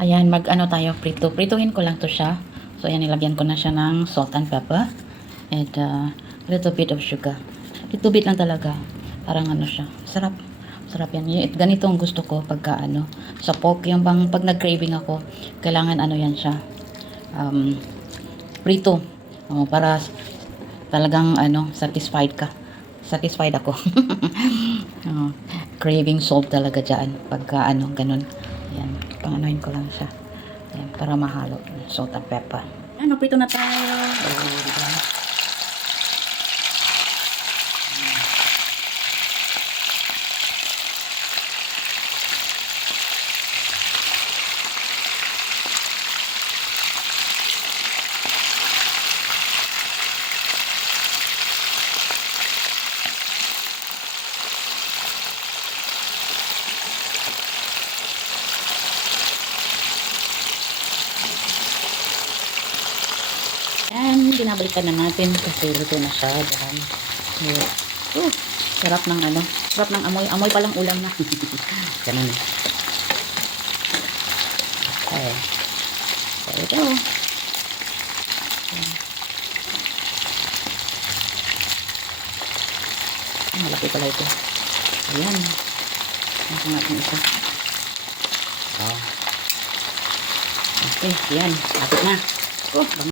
Ayan, mag-ano tayo, prito. Prituhin ko lang to siya. So, ayan, nilagyan ko na siya ng salt and pepper. And little bit of sugar. Little bit lang talaga. Parang ano siya. Sarap. Sarap yan. Ganito ang gusto ko pagka ano. Sa pork, yung bang pag nag-craving ako, kailangan ano yan siya. Prito. Para talagang ano, satisfied ka. Satisfied ako. Oh, craving salt talaga dyan. Pagka ano, ganun. Ayan, panganoin ko lang siya. Ayan, para mahalo. Salt and pepper. Ano, prito na tayo. Oh, diba? Ayan, binabalikan na natin kasi luto na siya. Diyan. So, sarap ng ano. Sarap ng amoy. Amoy palang ulam na. Ganun. Okay. So, ito. Malaki pala ito. Ayan. Ito natin isa. Oh. Okay, yan. Lapit na. Oh,